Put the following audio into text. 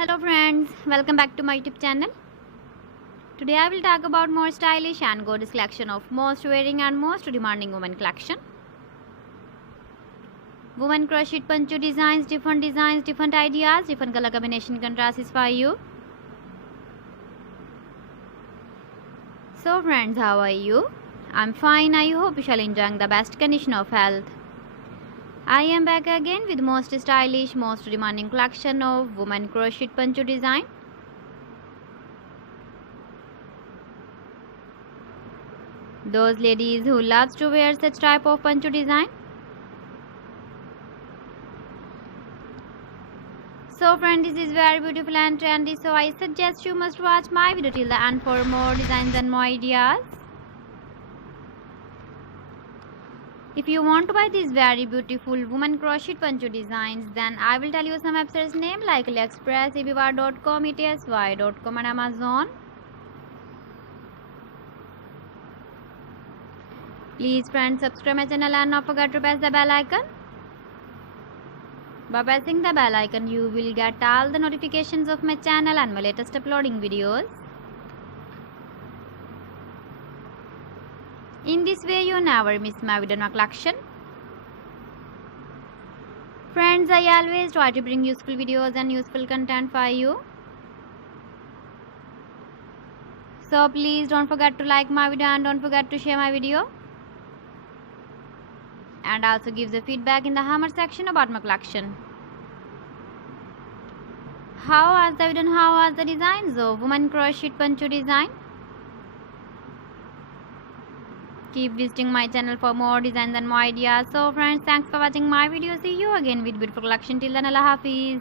Hello friends, welcome back to my YouTube channel. Today I will talk about more stylish and gorgeous collection of most wearing and most demanding women collection. Women crochet poncho designs, different ideas, different color combination contrasts for you. So friends, how are you? I'm fine. I hope you shall enjoy the best condition of health. I am back again with most stylish, most demanding collection of women crochet poncho design. Those ladies who loves to wear such type of poncho design. So friend, this is very beautiful and trendy, so I suggest you must watch my video till the end for more designs and more ideas. If you want to buy these very beautiful woman crochet poncho designs, then I will tell you some websites name like AliExpress, eBay.com, ETSY.com and Amazon. Please friends, subscribe my channel and not forget to press the bell icon. By pressing the bell icon, you will get all the notifications of my channel and my latest uploading videos. In this way, you never miss my video collection. Friends, I always try to bring useful videos and useful content for you. So please don't forget to like my video and don't forget to share my video. And also give the feedback in the hammer section about my collection. How was the video and how was the designs of woman crochet poncho design? Keep visiting my channel for more designs and more ideas. So friends, thanks for watching my video. See you again with beautiful collection. Till then, Allah Hafiz.